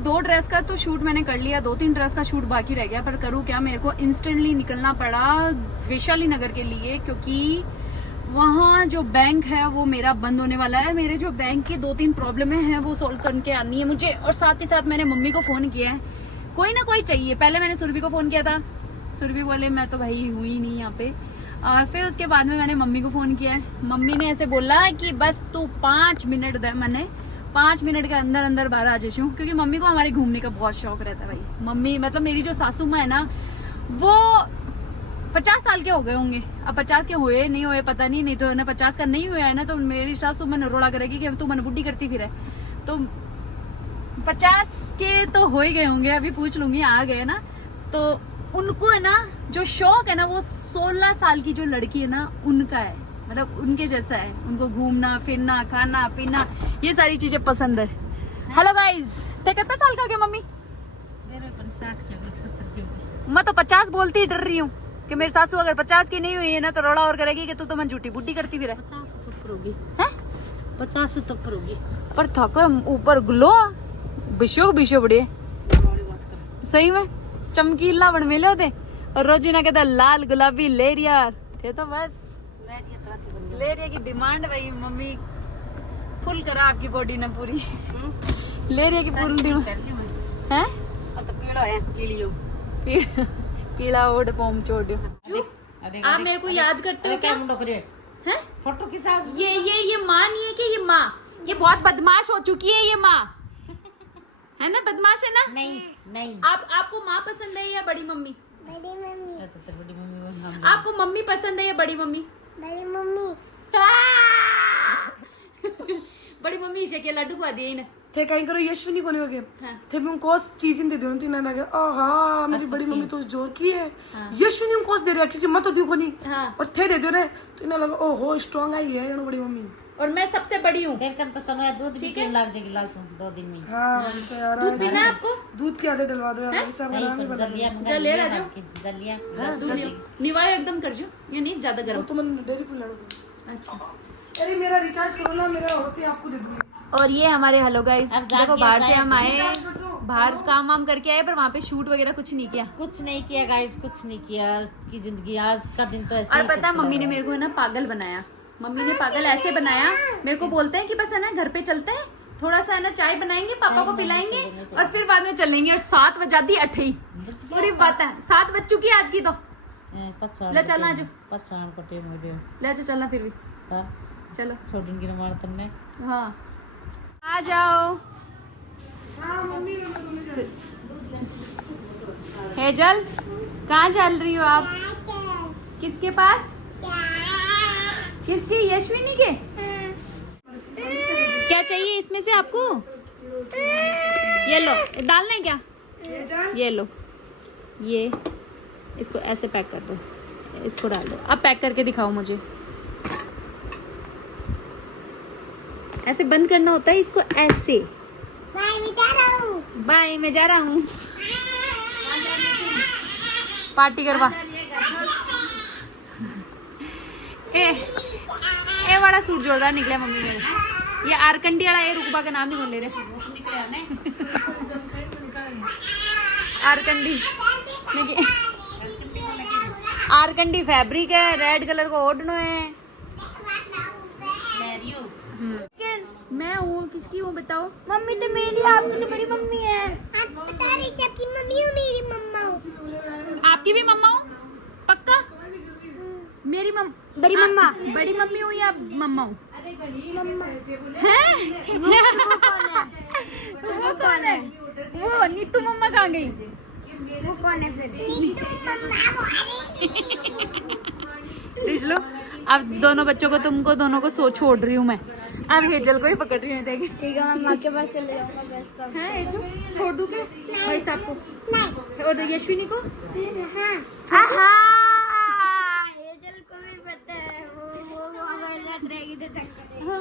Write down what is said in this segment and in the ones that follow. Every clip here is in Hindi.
2 ड्रेस का तो शूट मैंने कर लिया, 2-3 ड्रेस का शूट बाकी रह गया, पर करूँ क्या, मेरे को इंस्टेंटली निकलना पड़ा वैशाली नगर के लिए, क्योंकि वहाँ जो बैंक है वो मेरा बंद होने वाला है। मेरे जो बैंक के 2-3 प्रॉब्लम हैं वो सॉल्व करके आनी है मुझे, और साथ ही साथ मैंने मम्मी को फोन किया है, कोई ना कोई चाहिए। पहले मैंने सुरभि को फोन किया था, सुरभि बोले मैं तो भाई हुई नहीं यहाँ पे, और फिर उसके बाद में मैंने मम्मी को फोन किया है। मम्मी ने ऐसे बोला कि बस तू 5 मिनट दे, मैंने 5 मिनट के अंदर अंदर बाहर आ जाऊँ, क्योंकि मम्मी को हमारे घूमने का बहुत शौक रहता है भाई। मम्मी मतलब मेरी जो सासू माँ है ना, वो 50 साल के हो गए होंगे, अब 50 के हुए नहीं हुए पता नहीं तो उन्हें 50 का नहीं हुआ है ना, तो मेरी सासू मन रोड़ा करेगी कि तू मन बुढ़ी करती फिर है। तो 50 के तो हो ही गए होंगे, अभी पूछ लूंगी, आ गए ना। तो उनको है ना जो शौक है ना, वो 16 साल की जो लड़की है ना उनका है, मतलब उनके जैसा है। उनको घूमना फिरना खाना पीना ये सारी चीजें पसंद है। हेलो गाइज, ते कितने साल का हो गया मम्मी? मेरे 60 के 70 के। मैं तो 50 बोलती डर रही हूँ कि मेरी सासू अगर 50 की नहीं हुई है ना तो रोड़ा और करेगी कि तू तो मन झूठी बुढ़ी करती फिर है। 50 तक होगी, हैं? 50 तक होगी। पर थक ऊपर ग्लो बिशो बड़े सही में चमकीला बन मिले होते, और रोजीना कहता लाल गुलाबी लेरिया थे, तो बस लेरिया की डिमांड भाई। मम्मी फुल करा आपकी बॉडी ना पूरी, लेरिया की पूरी डिमांड है। तो पीड़ा है, पीलियो पीला ओड पोम छोड़। आप मेरे को याद करते हो क्या? हैं? फोटो खिंचा। ये माँ नहीं है कि ये माँ, ये बहुत बदमाश हो चुकी है ये माँ, है ना? बदमाश है ना? नहीं आपको माँ पसंद है या बड़ी मम्मी? बड़ी मम्मी। आपको मम्मी पसंद है या बड़ी मम्मी? बड़ी मम्मी। बड़ी मम्मी के लड्डू खवा दिए इन्हें। थे कहीं करो यशविनी को नहीं हो गए हाँ। थे मैं उनको चीज दे दूं तीन लगे आहा मेरी बड़ी मम्मी तो जोर की है। यशविनी उनको दे रहा क्योंकि मैं तो दूं को नहीं। हाँ। और थे दे दो रे तो इन्हें लगा ओहो स्ट्रांग आई है बड़ी मम्मी। और मैं सबसे बड़ी हूँ। देर कर तो सुनो, दूध भी पीने लग जाएगी गिलास 2 दिन में। हाँ तो यार दूध पीना है आपको? दूध की आदत डलवा दो यार, ऐसा बना नहीं बना। जल्दिया जल्दिया निवायो एकदम कर जो, ये नहीं ज्यादा गर्म। तो मैं डेयरी पे लड़ूंगा। अच्छा अरे मेरा रिचार्ज करो ना, मेरा होते आपको दे दूंगी। और ये हमारे हेलो गाइस, अब देखो बाहर से हम आए, रिचार्ज कर दो। बाहर काम वाम करके आए, पर वहाँ पे शूट वगैरह कुछ नहीं किया। कुछ नहीं किया गाइस, कुछ नहीं किया। आज की जिंदगी, आज का दिन तो ऐसे और ही पता है चला मम्मी ने गया। मेरे को है ना पागल बनाया। मम्मी ने पागल ऐसे बनाया, मेरे को बोलते हैं कि बस है ना घर पे चलते हैं, थोड़ा सा है ना चाय बनाएंगे, पापा को पिलाएंगे और फिर बाद में चलेंगे। और 7 बज जाती 8 पूरी बात है, 7 बज चुकी है आज की तो। ले चलना आजो, को टेम वीडियो ले आजो, चलना फिर भी चलो। छोड़ूंगी ना मार तुमने। हाँ आ जाओ। हाँ मम्मी हेजल कहाँ चल रही हो आप? किसके पास? किसके? यशविनी के? क्या चाहिए इसमें से आपको? ये लो, डालना है क्या? ये लो, ये इसको ऐसे पैक कर दो, इसको डाल दो। अब पैक करके दिखाओ मुझे। ऐसे बंद करना होता है इसको, ऐसे। बाय, मैं जा रहा हूँ पार्टी करवा। ए वाला सूट जोरदार निकला मम्मी मेरे। ये आरकंडी वाला ये रुकबा का नाम ही बोल ले रहे। आरकंडी आरकंडी फैब्रिक है, रेड कलर का ओढ़ना है। मैं हूँ किसकी हूँ बताओ? मम्मी तो मेरी, आपकी तो बड़ी मम्मी है। आप बता रही थी आपकी मम्मी हूँ, मेरी मम्मा हूँ। आपकी भी मम्मा हूँ पक्का? मेरी बड़ी मम्मा, बड़ी मम्मी हूँ या मम्मा हूँ? मम्मा। हैं? वो कौन है? वो नीतू मम्मा कहाँ गई? वो कौन है फिर? लिख लो। अब दोनों बच्चों को, तुमको दोनों को छोड़ रही हूँ मैं। अब हेजल को ही पकड़ रही हूँ। देखिए ठीक है, मैं माँ के पास चले जाऊंगा। Best of. हैं हेजल, छोड़ दूँ क्या भाई साहब को और यशविनी को? हाँ, हेजल को भी पता है, वो अगर लग रहेगी तो तंग करेगी। हाँ,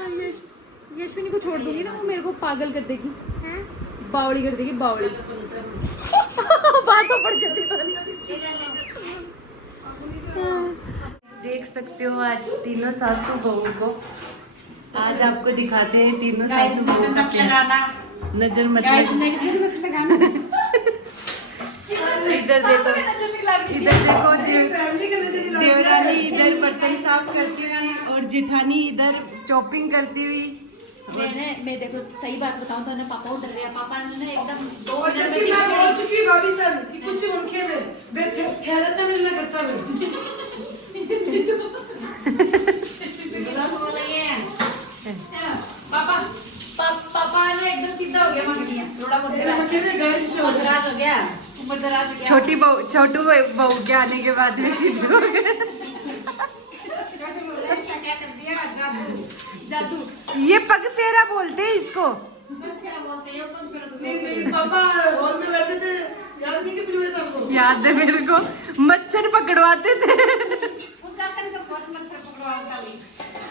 यशविनी को छोड़ दूंगी ना, वो मेरे को पागल कर देगी, हाँ? बावड़ी कर देगी, बावड़ी। बातों पड़ जाती देख सकते हो आज तीनों सासू बहू को। आज आपको दिखाते हैं तीनों सासू बहू का प्यार। नजर मत लगाना। इधर देखो, देवरानी इधर बर्तन साफ करती हुई और जेठानी इधर चॉपिंग करती हुई। मैं देखो सही बात बताऊं तो पापा उधर रहे, पापा ने एकदम 2 और मिनट जबकि मैं बोल में चुकी हूँ भाभी सर कि कुछ उनके में ठहरता मिलना करता मैं पापा ने एकदम सीधा हो गया मगनिया थोड़ा बहुत दराज हो गया, उम्र दराज हो गया। छोटी बहू, छोटू बहू के आने के बाद में सीधे हो गए। जादू ये पग फेरा बोलते हैं इसको। नहीं पापा हॉल में बैठे थे, याद नहीं कि फिल्म सबको याद है मेरे को, मच्छर पकड़वाते थे।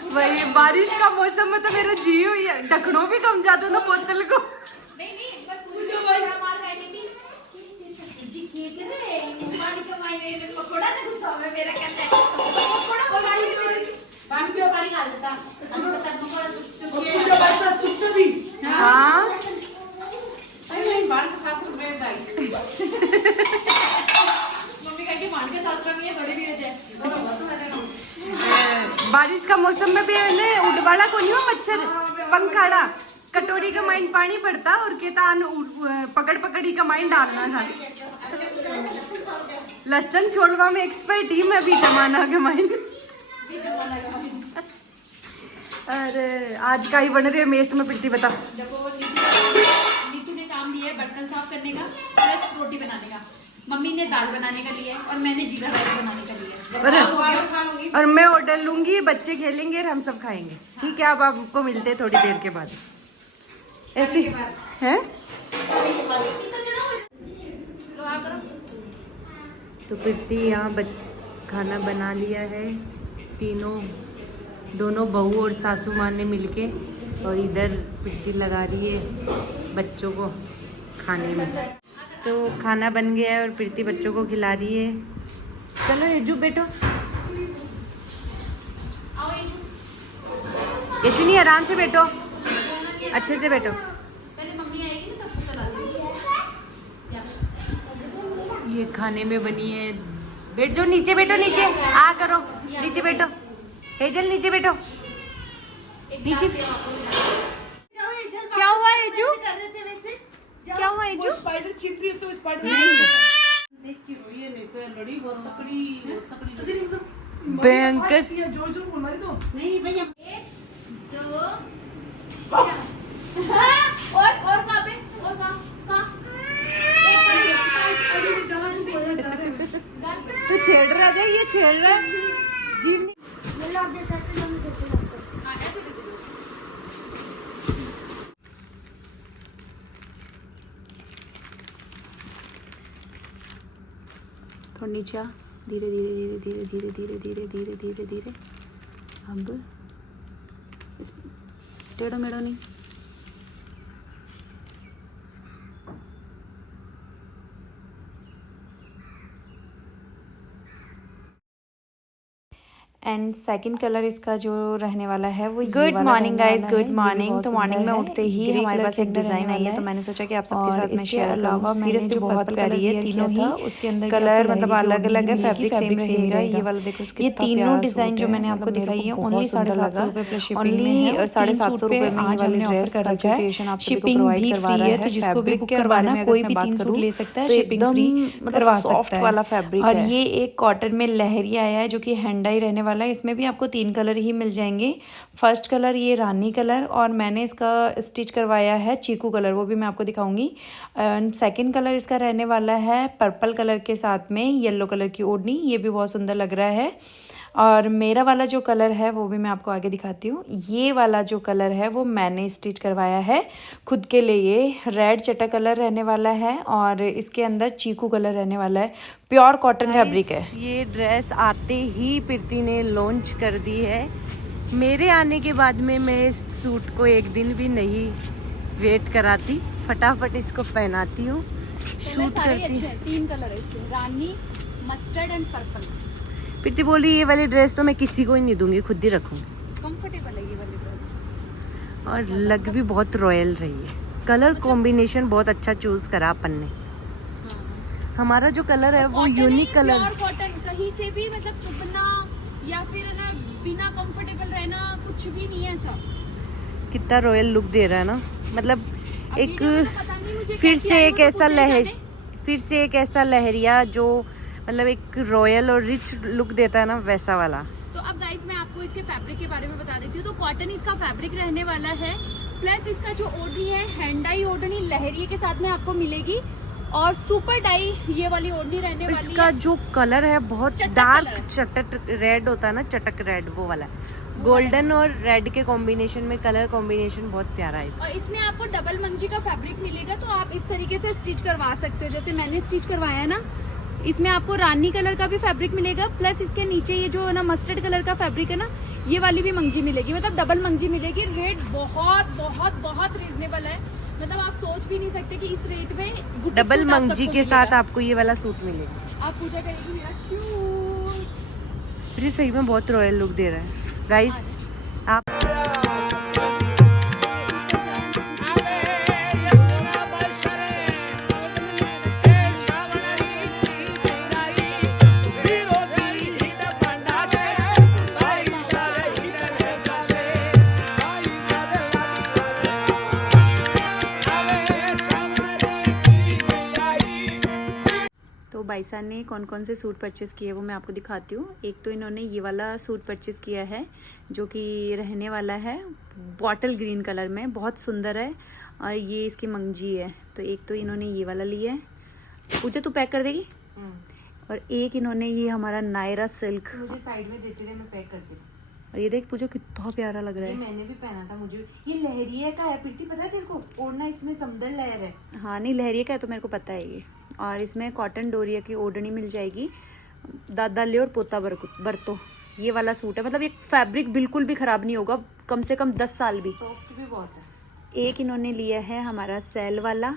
वही बारिश का मौसम में तो मेरा जी हुई है, ढकनों भी कम जाता ना बोतल को। नहीं एक बार पूछो भाई मार गई थी जी के करे पानी के मायने में पकोड़ा ना गुस्सा में मेरा कहता है पकोड़ा पानी के पानी डाल देता हमें पता पकोड़ा चुप जो बच्चा चुप तो भी हाँ अरे बाल के साथ में भाई मम्मी कहती मान के साथ में ये थोड़ी भी हो जाए। बारिश का मौसम में भी है ना उड़वाड़ा को नहीं हो मच्छर पंखाड़ा कटोरी का माइन पानी पड़ता और कहता पकड़ पकड़ी का माइन डालना था। लहसुन छोड़वा में एक्सपर्ट ही मैं भी जमाना का माइन। अरे आज का ही बन रही है मेस में पिट्टी बता। देखो नीतू ने काम लिया है बर्तन साफ करने का प्लस रोटी बनाने का, मम्मी ने दाल बनाने का लिया है और मैंने जीरा राइस बनाने का लिया है। और मैं ऑर्डर लूंगी, बच्चे खेलेंगे और हम सब खाएंगे। ठीक है, अब आपको मिलते हैं थोड़ी देर के बाद। ऐसी है तो पिट्टी यहाँ खाना बना लिया है दोनों बहू और सासू माँ ने मिलके, और इधर पिट्टी लगा रही है बच्चों को खाने में। तो खाना बन गया है और प्रीति बच्चों को खिला रही है। चलो यजू बैठो, यशविनी आराम से बैठो, अच्छे से बैठो। पहले मम्मी आएगी ना तब चला देंगे। ये खाने में बनी है, बैठ जाओ नीचे, बैठो नीचे, आ करो नीचे बैठो, हेजल नीचे बैठो, नीचे। क्या हुआ यजू, क्या हुआ यजू? स्पाइडर छिप रही है, उसको स्पाइडर देख के रोई है, नहीं तो लड़ी बहुत तकड़ी भयंकर। जोर जोर बोल मारी तो नहीं भैया 1 2 और कहाँ पे और कहाँ तू छेड़ रहा है, ये छेड़ रहा है जी। ये लोग देते हैं हम देते हैं। ऐसे देते जाओ। थोड़ा नीचे आ, धीरे धीरे धीरे धीरे धीरे धीरे धीरे धीरे धीरे धीरे। अब टेढ़ो मेढ़ो नहीं। एंड सेकंड कलर इसका जो रहने वाला है वो good morning guys, good morning. तो मॉर्निंग में उठते ही हमारे पास एक डिजाइन आई है, तो मैंने सोचा कि आप सबके साथ में शेयर करूं। सीरियसली बहुत प्यारी है, तीनों ही उसके अंदर कलर मतलब अलग अलग है, फैब्रिक सेम रहेगा। ये वाला देखो, ये तीनों डिजाइन जो मैंने आपको दिखाई है ओनली 750 रुपए प्लस शिपिंग में है। 750 रुपए में आज हमने ऑफर कर रखा है, शिपिंग भी फ्री है। तो जिसको भी बुक करवाना है कोई भी 3 सूट ले सकता है, शिपिंग फ्री करवा सकता है वाला फैब्रिक। और ये एक कॉटन में लहरी आया है जो कि हैंडा ही रहने वाला है। इसमें भी आपको 3 कलर ही मिल जाएंगे। फर्स्ट कलर ये रानी कलर, और मैंने इसका स्टिच करवाया है चीकू कलर, वो भी मैं आपको दिखाऊंगी। एंड सेकंड कलर इसका रहने वाला है पर्पल कलर के साथ में येलो कलर की ओढ़नी, ये भी बहुत सुंदर लग रहा है। और मेरा वाला जो कलर है वो भी मैं आपको आगे दिखाती हूँ। ये वाला जो कलर है वो मैंने स्टिच करवाया है खुद के लिए। ये रेड चटा कलर रहने वाला है और इसके अंदर चीकू कलर रहने वाला है। प्योर कॉटन फैब्रिक है। ये ड्रेस आते ही प्रीति ने लॉन्च कर दी है। मेरे आने के बाद में मैं इस सूट को एक दिन भी नहीं वेट कराती, फटाफट इसको पहनाती हूँ, शूट करती। 3 कलर है इसके, रानी, मस्टर्ड एंड पर्पल। प्रीति बोल रही ये वाली ड्रेस तो मैं किसी को ही नहीं दूंगी, खुद ही रखूंगी। कंफर्टेबल है ये वाली ड्रेस। और लग भी बहुत रॉयल रही है, कलर कॉम्बिनेशन बहुत अच्छा चूज करा अपन ने। हमारा जो कलर है वो यूनिक कलर। प्योर कॉटन, कहीं से भी मतलब चुभना या फिर है ना बिना कंफर्टेबल रहना कुछ भी नहीं है ऐसा। कितना रॉयल लुक दे रहा है ना, मतलब अब एक वीडियो में तो पता नहीं मुझे फिर कैसी से आई, एक वो तो ऐसा खुद ही लहर, जाने। फिर से एक ऐसा लहरिया जो मतलब एक रॉयल और रिच लुक देता है ना, वैसा वाला। तो अब गाइस मैं आपको इसके फैब्रिक के बारे में बता देती हूँ। तो कॉटन इसका फैब्रिक रहने वाला है, प्लस इसका जो ओढ़नी है हैंडाई ओढ़नी लहरिए के साथ में आपको मिलेगी, और सुपर डाई ये वाली ओढ़नी रहने वाली इसका है। जो कलर है बहुत चटक डार्क कलर है। चटक रेड होता है ना, चटक रेड, वो वाला गोल्डन और रेड के कॉम्बिनेशन में कलर कॉम्बिनेशन बहुत प्यारा है इसका। और इसमें आपको डबल मंजी का फैब्रिक मिलेगा, तो आप इस तरीके से स्टिच करवा सकते हो जैसे मैंने स्टिच करवाया है ना। इसमें आपको रानी कलर का भी फैब्रिक मिलेगा, प्लस इसके नीचे ये जो है ना मस्टर्ड कलर का फैब्रिक है ना, ये वाली भी मंजी मिलेगी, मतलब डबल मंजी मिलेगी। रेट बहुत बहुत बहुत रीजनेबल है, मतलब आप सोच भी नहीं सकते कि इस रेट में बुटीक डबल सूट आप मंगजी सबको के मिलेगा। साथ आपको ये वाला सूट मिलेगा। आप पूजा करेगी मेरा शूज। फिर ये सही में बहुत रॉयल लुक दे रहा है गाइस। आप तो बाईसा ने कौन कौन से सूट परचेज़ किए वो मैं आपको दिखाती हूँ। एक तो इन्होंने ये वाला सूट परचेज़ किया है जो कि रहने वाला है बॉटल ग्रीन कलर में, बहुत सुंदर है, और ये इसकी मंगजी है। तो एक तो इन्होंने ये वाला लिया है, पूजा तू पैक कर देगी। और एक इन्होंने ये हमारा नायरा सिल्क, मुझे साइड में देते रहे, मैं पैक करती हूँ। और ये देख पूजा कितना प्यारा लग रहा ये है। मैंने भी पहना था, मुझे ये लहरिया का है प्रीति, पता है तेरे को, ओढ़ना इसमें समदर लहर है। हाँ नहीं लहरिया का है तो मेरे को पता है ये। और इसमें कॉटन डोरिया की ओढ़नी मिल जाएगी, दादा ले और पोता बरतो, ये वाला सूट है। मतलब ये फैब्रिक बिल्कुल भी खराब नहीं होगा, कम से कम 10 साल भी। सॉफ्ट भी बहुत है। एक इन्होंने लिया है हमारा सेल वाला,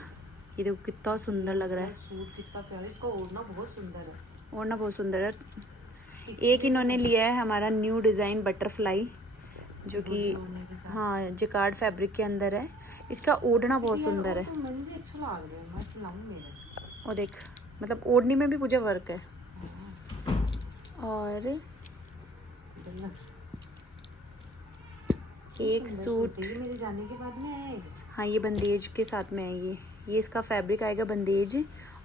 ये देखो कितना सुंदर लग रहा है, सूट कितना प्यारा, इसका ओढ़ना बहुत सुंदर है। ओढ़ना बहुत सुंदर है। एक इन्होंने लिया है हमारा न्यू डिज़ाइन बटरफ्लाई, जो कि हाँ जिकार्ड फैब्रिक के अंदर है। इसका ओढ़ना बहुत सुंदर है, मन भी अच्छा लग रहा है, मैं चलाऊं मेरा। और देख मतलब ओढ़नी में भी पूजा वर्क है। और एक सूट ये मेरे जाने के बाद में आएगा। हाँ ये बंदेज के साथ में है, ये इसका फैब्रिक आएगा बंदेज,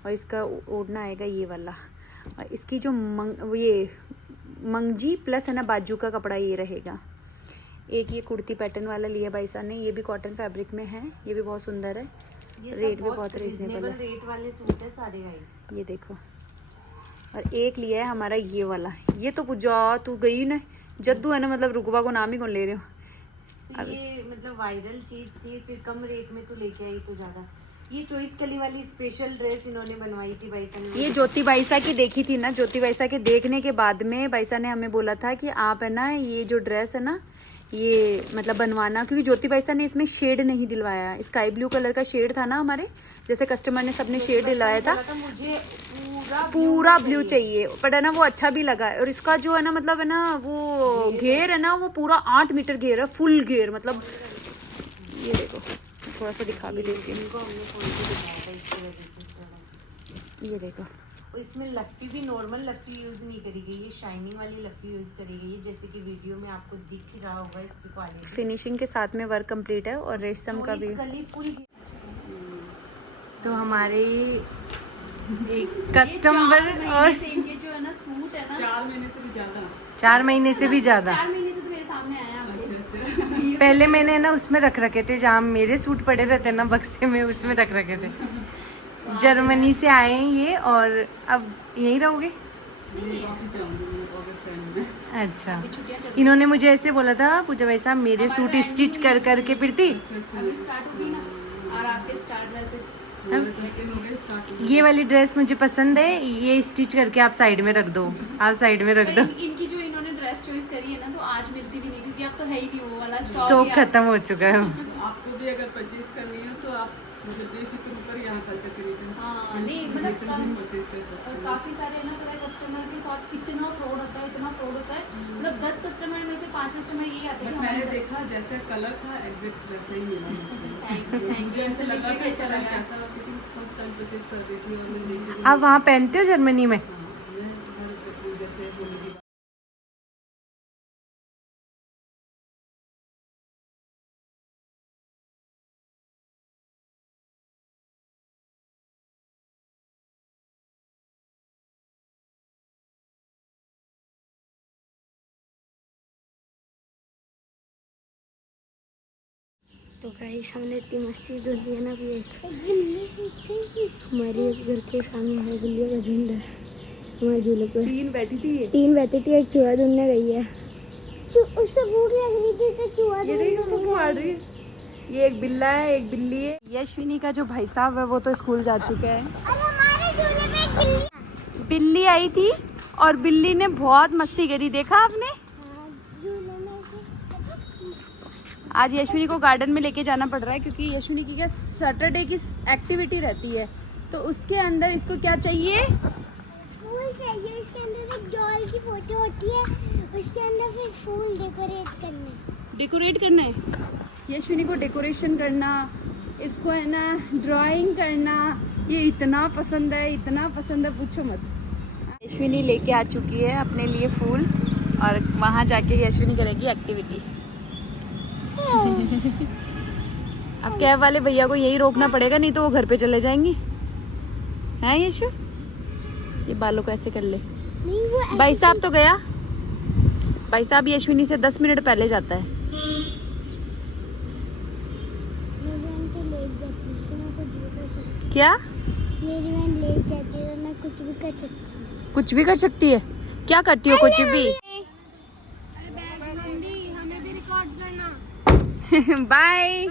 और इसका ओढ़ना आएगा ये वाला। और इसकी जो ये मंगजी प्लस है ना बाजू का कपड़ा ये रहेगा। एक ये कुर्ती पैटर्न वाला लिया भाई साहब ने, ये भी कॉटन फैब्रिक में है, ये भी बहुत सुंदर है, रेट भी बहुत रीजनेबल है। रेट वाले सूट है सारे गाइस। ये देखो। और एक लिया है हमारा ये वाला, ये तो पूजा तू गई ना जद्दू है ना, मतलब रुकवा को नाम ही कौन ले रहे हो। ये मतलब वायरल चीज थी, फिर कम रेट में तो लेके आई तो ज्यादा। ये चॉइस कली वाली स्पेशल ड्रेस इन्होंने बनवाई थी बाईसा ने। ये ज्योति बाईसा की देखी थी ना, ज्योति बाईसा के देखने के बाद में बाईसा ने हमें बोला था कि आप है ना ये जो ड्रेस है ना ये मतलब बनवाना, क्योंकि ज्योति बाईसा ने इसमें शेड नहीं दिलवाया। स्काई ब्लू कलर का शेड था ना हमारे, जैसे कस्टमर ने सबने शेड दिलवाया था, मुझे पूरा ब्लू चाहिए, पर है ना वो अच्छा भी लगा है। और इसका जो है ना मतलब है ना वो घेर है ना वो पूरा 8 मीटर घेर है, फुल घेर। मतलब ये देखो थोड़ा सा दिखा भी देती हूँ, ये देखो। और इसमें लफ्फी भी नॉर्मल लफ्फी यूज नहीं करी गई, ये शाइनिंग वाली लफ्फी यूज करी गई है, जैसे कि वीडियो में आपको दिख ही रहा होगा इसकी क्वालिटी। फिनिशिंग के साथ में वर्क कंप्लीट है, और रेशम का भी। तो हमारे एक कस्टमर और ये जो है ना सूट है ना 4 महीने से भी ज्यादा 4 महीने से तो मेरे सामने आया आपके। पहले मैंने ना उसमें रख रखे थे जहाँ मेरे सूट पड़े रहते ना बक्से में, उसमें रख रखे थे। जर्मनी से आए हैं ये, और अब यहीं रहोगे? अच्छा, इन्होंने मुझे ऐसे बोला था पूजा भाई साहब मेरे सूट स्टिच कर करके फिरती। अभी स्टार्ट होगी ना, और आपके स्टार्ट ड्रेसेस ये वाली ड्रेस मुझे पसंद है, ये स्टिच करके आप साइड में रख दो, आप साइड में रख दो। इनकी जो इन्होंने ड्रेस चॉइस करी है ना तो आज मिलती भी नहीं, क्योंकि अब तो है ही नहीं वो वाला स्टॉक खत्म हो चुका है। आपको भी अगर परचेज करनी है तो आप मुझे बेफिक्र होकर यहाँ परचेज करिए। हाँ नहीं मतलब काफी सारे ना पता है कस्टमर के साथ इतना फ्रॉड होता है, इतना फ्रॉड होता है। मतलब 10 कस्टमर में से 5 कस्टमर यही आते हैं कि मैंने देखा जैसे कलर था एग्जैक्ट वैसे ही मिला थैंक यू, ऐसे लगा कि अच्छा लगा। कैसा फर्स्ट टाइम परचेज कर रही थी और मैं देख रही आप वहाँ पहनते हो जर्मनी में? मैं हर जैसे होली की तो गाइस हमने इतनी मस्ती तो ली है ना अभी। हमारे घर के सामने है बिल्लियों का झुंड है हमारे झूले पर। 3 बैठी थी, एक चूहा ढूंढने गई है। उसको भूख लग रही थी तो चूहा ढूंढने। ये एक बिल्ला है, एक बिल्ली है। यशविनी का जो भाई साहब है वो तो स्कूल जा चुके हैं। हमारे झूले में एक बिल्ली बिल्ली आई थी और बिल्ली ने बहुत मस्ती करी, देखा आपने? आज यशविनी को गार्डन में लेके जाना पड़ रहा है क्योंकि यशविनी की क्या सैटरडे की एक्टिविटी रहती है, तो उसके अंदर इसको क्या चाहिए? फूल चाहिए। उसके अंदर एक डॉल की फोटो होती है, उसके अंदर फिर फूल डेकोरेट करना है। यशविनी को डेकोरेशन करना, इसको है ना ड्राइंग करना, ये इतना पसंद है, इतना पसंद है पूछो मत। यशविनी लेके आ चुकी है अपने लिए फूल और वहाँ जाके यशविनी करेगी एक्टिविटी। अब कैब वाले भैया को यही रोकना पड़ेगा, नहीं तो वो घर पे चले जाएंगी। हैं यशु, ये बालों को ऐसे कर ले। भाई साहब तो गया, भाई साहब यशविनी से 10 मिनट पहले जाता है। क्या? मेरी बहन ले जाती है, मैं कुछ भी कर सकती हूँ। कुछ भी कर सकती है? क्या करती हो? कुछ भी। हमें भी रिकॉर्ड करना। बाय।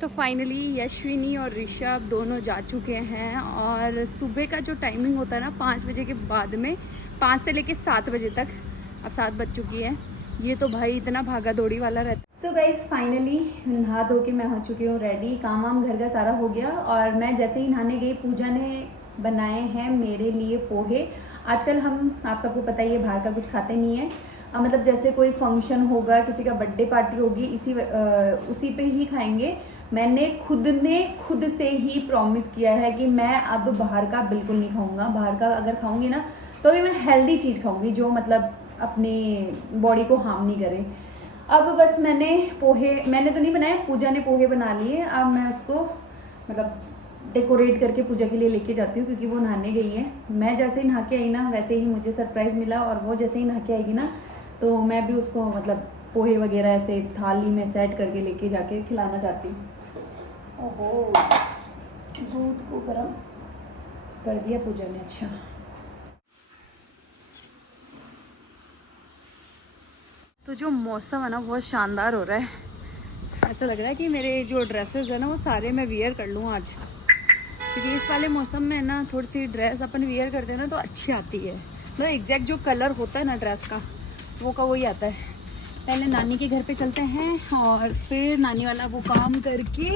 तो फाइनली यशविनी और ऋषभ दोनों जा चुके हैं और सुबह का जो टाइमिंग होता है ना 5 बजे के बाद में, 5 से लेके 7 बजे तक, अब 7 बज चुकी है, ये तो भाई इतना भागा दौड़ी वाला रहता है। सो गाइस फाइनली नहा धो के मैं हो चुकी हूँ रेडी, काम वाम घर का सारा हो गया और मैं जैसे ही नहाने गई पूजा ने बनाए हैं मेरे लिए पोहे। आजकल हम, आप सबको पता ही है, बाहर का कुछ खाते नहीं है, मतलब जैसे कोई फंक्शन होगा, किसी का बर्थडे पार्टी होगी, उसी पे ही खाएंगे। मैंने खुद से ही प्रॉमिस किया है कि मैं अब बाहर का बिल्कुल नहीं खाऊंगा। बाहर का अगर खाऊंगी ना तो भी मैं हेल्दी चीज़ खाऊंगी जो मतलब अपने बॉडी को हार्म नहीं करे। अब बस मैंने तो नहीं बनाए, पूजा ने पोहे बना लिए। अब मैं उसको मतलब डेकोरेट करके पूजा के लिए लेके जाती हूँ क्योंकि वो नहाने गई है। मैं जैसे ही नहा के आई ना वैसे ही मुझे सरप्राइज़ मिला और वो जैसे ही नहा के आएगी ना तो मैं भी उसको मतलब पोहे वगैरह ऐसे थाली में सेट करके लेके जाके खिलाना चाहती हूँ। ओहो, दूध को गर्म कर दिया पूजा ने। अच्छा, तो जो मौसम है ना बहुत शानदार हो रहा है। ऐसा लग रहा है कि मेरे जो ड्रेसेस है ना वो सारे मैं वियर कर लूँ आज, क्योंकि इस वाले मौसम में ना थोड़ी सी ड्रेस अपन वियर करते हैं ना तो अच्छी आती है। मतलब एग्जैक्ट जो कलर होता है ना ड्रेस का वही आता है। पहले नानी के घर पे चलते हैं और फिर नानी वाला वो काम करके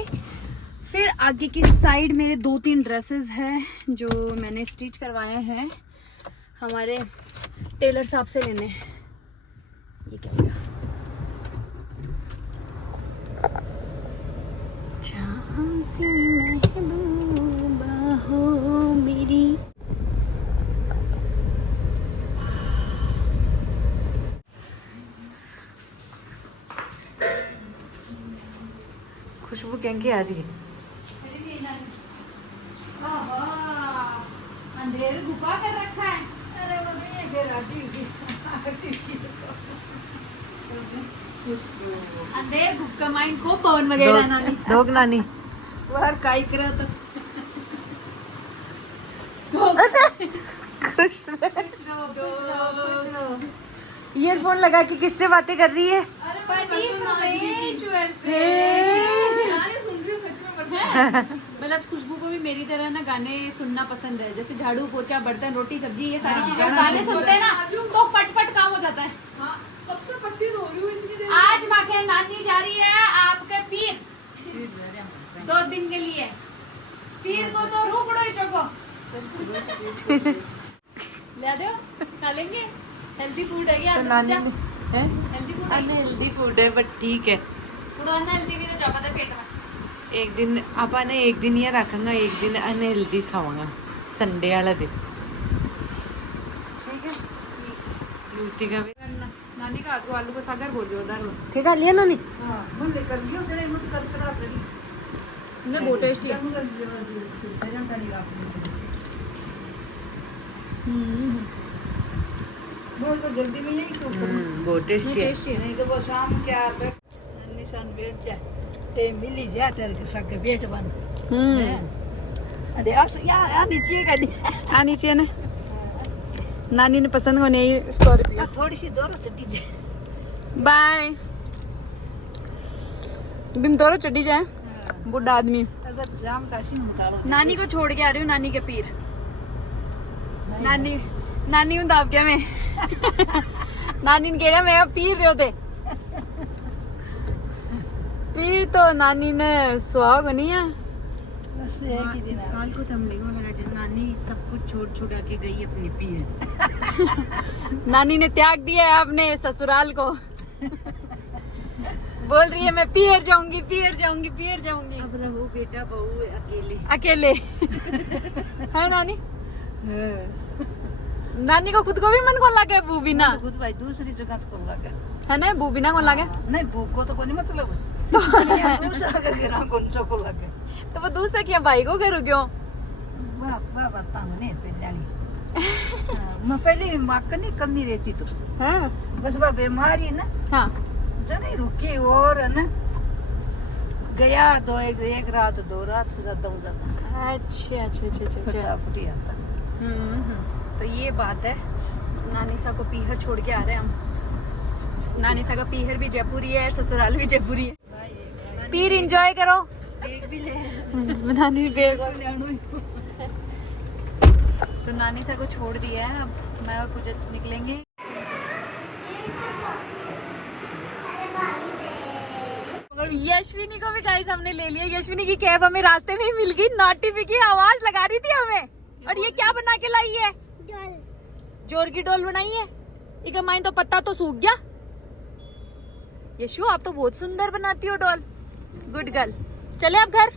फिर आगे की साइड मेरे 2-3 ड्रेसेस हैं जो मैंने स्टिच करवाए हैं हमारे टेलर साहब से लेने। ये क्या हो गया? झांसी महबूबा हो मेरी। खुशबू कैंकी आ रही है। अंधेर गुफा कर रखा है। अरे अंधेर गुप्का माइन को पवन वगैरह नानी धोक नानी बाहर काई करा था। ईयरफोन लगा के किससे बातें कर रही है? मतलब खुशबू को भी मेरी तरह ना गाने सुनना पसंद है, जैसे झाड़ू पोछा बर्तन रोटी सब्जी ये सारी चीजें गाने सुनते हैं ना तो फटफट काम हो जाता है। कब से पट्टी धो रही हूँ इतनी देर। आज माँ के नानी जा रही है आपके पीर 2 दिन के लिए पीर को तो रूकड़ो ही चको ले दो, खा लेंगे। हेल्दी फूड है क्या? हेल्दी फूड है। अनहेल्दी फूड है बट ठीक है। थोड़ा अनहेल्दी भी तो जा पाता पेट में। एक दिन आपा ने एक दिन ये रखूंगा, एक दिन अनहेल्दी खाऊंगा संडे वाला दिन। ठीक है। यूटी का भी नानी का हाथ को आलू का सागर बहुत जोरदार हो। ठीक है लिया नानी। हां मन कर लियो जड़े मत कर चला रही ने बहुत टेस्टी है। बहुत तो जल्दी में यही तो बहुत ये टेस्टी है। टेस्टी है। नहीं तो वो शाम के आते निशान बैठ जा ते मिली जा तेरे के सके बैठ बन अरे आस या नीचे गाड़ी आनी चाहिए ना। नानी ने पसंद होने ही स्कॉर्पियो। थोड़ी सी दूर चढ़ी जाए बाय बिम तोरो चढ़ी जाए बुढ़ा आदमी। अगर जाम का सीन उतारो नानी को छोड़ के आ रही हूँ, नानी के पीर। नानी नानी हूँ दाब क्या मैं नानी ने कह रहा मैं पीर रहे होते पीर तो नानी ने सुहाग नहीं है। बस एक ही दिन काल को तमली को लगा जब नानी सब कुछ छोड़ छुड़ा के गई अपनी पीर। नानी ने त्याग दिया है अपने ससुराल को बोल रही है मैं पीर जाऊंगी पीर जाऊंगी पीर जाऊंगी। अब रहो बेटा बहू अकेले अकेले है नानी। नानी को खुद को भी मन को लगे बूबीना खुद भाई दूसरी जगह को लगा है ना बूबीना को लगे नहीं भूख को तो कोई मतलब दूसरा का गिरा कौन सा को लगे तो वो दूसरे क्या भाई को करूँ क्यों? वाह वाह बता मैंने पहले मैं पहले माँ का नहीं कमी रहती तो हाँ बस वह बीमारी ना हाँ जने रुकी और है ना गया दो एक रात 2 रात ज्यादा हो जाता अच्छा अच्छा अच्छा अच्छा अच्छा फटाफट आता तो ये बात है। नानी सा को पीहर छोड़ के आ रहे हैं हम। नानी सा का पीहर भी जयपुरी है, ससुराल भी जयपुरी है। पीर एंजॉय करो। नानी बेग तो नानी सा को छोड़ दिया है। अब मैं और पूजा निकलेंगे। यशविनी को भी गाइस हमने ले लिया। यशविनी की कैब हमें रास्ते में ही मिल गई। नॉटी की आवाज लगा रही थी हमें। और ये क्या बना के लाई है? जोर की डोल बनाई है। इका माइन तो पत्ता तो सूख गया। यशु आप तो बहुत सुंदर बनाती हो डोल। Good girl. चले अब घर।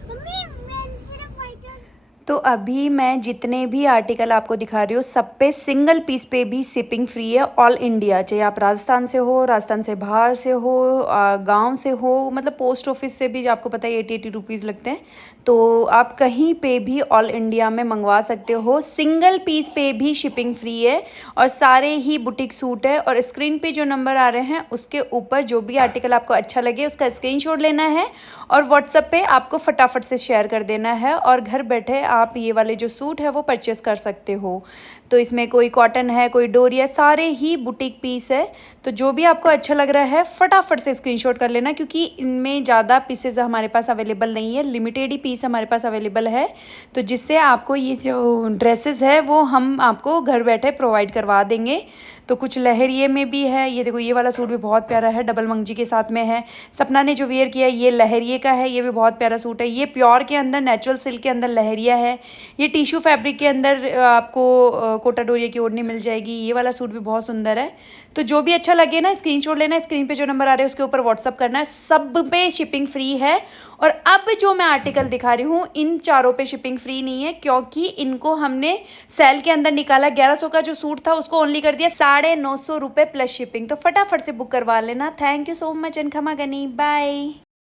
तो अभी मैं जितने भी आर्टिकल आपको दिखा रही हूँ सब पे सिंगल पीस पे भी शिपिंग फ्री है ऑल इंडिया। चाहे आप राजस्थान से हो, राजस्थान से बाहर से हो, गांव से हो, मतलब पोस्ट ऑफिस से भी आपको पता है 80 रुपीज़ लगते हैं। तो आप कहीं पे भी ऑल इंडिया में मंगवा सकते हो। सिंगल पीस पे भी शिपिंग फ्री है और सारे ही बुटीक सूट है। और स्क्रीन पे जो नंबर आ रहे हैं उसके ऊपर जो भी आर्टिकल आपको अच्छा लगे उसका स्क्रीनशॉट लेना है और व्हाट्सएप पे आपको फटाफट से शेयर कर देना है और घर बैठे आप ये वाले जो सूट है वो परचेस कर सकते हो। तो इसमें कोई कॉटन है, कोई डोरी है, सारे ही बुटीक पीस है। तो जो भी आपको अच्छा लग रहा है फटाफट से स्क्रीनशॉट कर लेना क्योंकि इनमें ज़्यादा पीसेज हमारे पास अवेलेबल नहीं है, लिमिटेड ही पीस हमारे पास अवेलेबल है। तो जिससे आपको ये जो ड्रेसेस है वो हम आपको घर बैठे प्रोवाइड करवा देंगे। तो कुछ लहरिए में भी है। ये देखो ये वाला सूट भी बहुत प्यारा है, डबल मंगजी के साथ में है। सपना ने जो वेयर किया ये लहरिए का है, ये भी बहुत प्यारा सूट है। ये प्योर के अंदर नेचुरल सिल्क के अंदर लहरिया है। ये टिश्यू फैब्रिक के अंदर आपको कोटा डोरिया की ओढ़नी मिल जाएगी। ये वाला सूट भी बहुत सुंदर है। तो जो भी अच्छा लगे ना स्क्रीनशॉट लेना, स्क्रीन पे जो नंबर आ रहे हैं उसके ऊपर व्हाट्सअप करना है। सब पे शिपिंग फ्री है। और अब जो मैं आर्टिकल दिखा रही हूँ इन चारों पे शिपिंग फ्री नहीं है क्योंकि इनको हमने सेल के अंदर निकाला। 1100 का जो सूट था उसको ओनली कर दिया 950 रुपये प्लस शिपिंग। तो फटाफट से बुक करवा लेना। Thank you so much and खमा गनी, बाय।